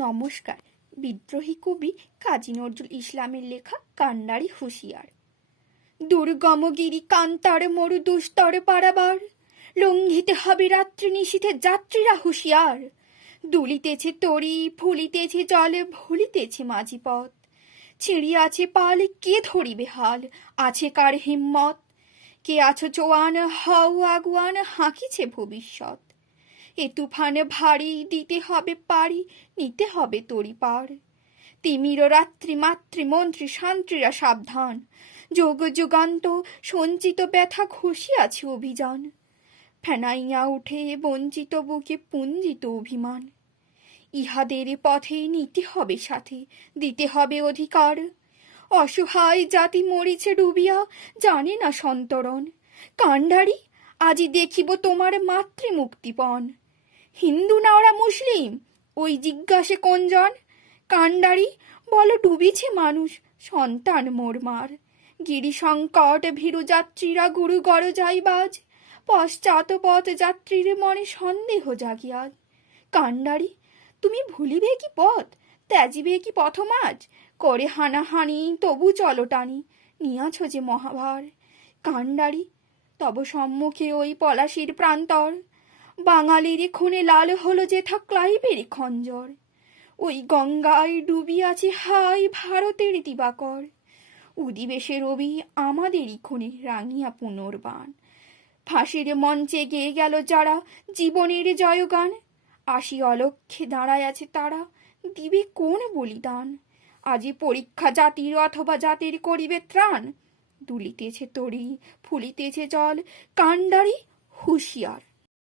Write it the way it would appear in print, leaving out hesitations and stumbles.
নমস্কার। বিদ্রোহী কবি কাজী নজরুল ইসলামের লেখা কান্ডারি হুঁশিয়ার। দুর্গম গিরি কান্তার মরু দুস্তর পারাবার, লঙ্ঘিতে হবে রাত্রি নিশীথে যাত্রীরা হুঁশিয়ার। দুলিতেছে তরি, ফুলিতেছে জল, ভুলিতেছে মাঝি পথ। ছিঁড়িয়াছে পাল, কে ধরিবে হাল, আছে কার হিম্মত? কে আছো জোয়ান, হও আগুয়ান, হাঁকিছে ভবিষ্যৎ। এ তুফান ভারী, দিতে হবে পারি, নিতে হবে তরি পার। তিমির রাত্রি মাতৃ মন্ত্রী শান্ত্রীরা সাবধান, যোগ যুগান্ত সঞ্চিত ব্যথা ঘষিয়াছে অভিযান। ফেনাইয়া উঠে বঞ্চিত বুকে পুঞ্জিত অভিমান। ইহাদের পথে নিতে হবে সাথে, দিতে হবে অধিকার। অসহায় জাতি মরিছে ডুবিয়া, জানে না সন্তরণ। কান্ডারি, আজি দেখিব তোমার মাতৃমুক্তিপণ। হিন্দু না ওরা মুসলিম, ওই জিজ্ঞাসে কোনজন? কান্ডারি, বলো ডুবিছে মানুষ, সন্তান মোর মার। গিরি সংকট ভীরু যাত্রীরা গুরু গড় যাইবাজ, পশ্চাৎ পথ যাত্রীর মনে সন্দেহ জাগিয়া। কান্ডারি, তুমি ভুলিবে কি পথ, ত্যাজিবে কি পথমাজ? করে হানাহানি তবু চলো টানি, নিয়াছ যে মহাভার। কান্ডারি, তব সম্মুখে ওই পলাশির প্রান্তর, বাঙালির খুনে লাল হলো যেথা ক্লাইবের খঞ্জর। ওই গঙ্গায় ডুবিয়াছে হাই ভারতের দিবাকর, উদিবেশে রবি আমাদেরই খুনে রাঙিয়া পুনর্বাণ। ফাঁসির মঞ্চে গেয়ে গেল যারা জীবনের জয়গান, আসি অলক্ষ্যে দাঁড়ায় আছে তারা, দিবে কোন বলিদান? আজি পরীক্ষা জাতির অথবা জাতির করিবে ত্রাণ। দুলিতেছে তরি, ফুলিতেছে জল, কান্ডারি হুঁশিয়ার।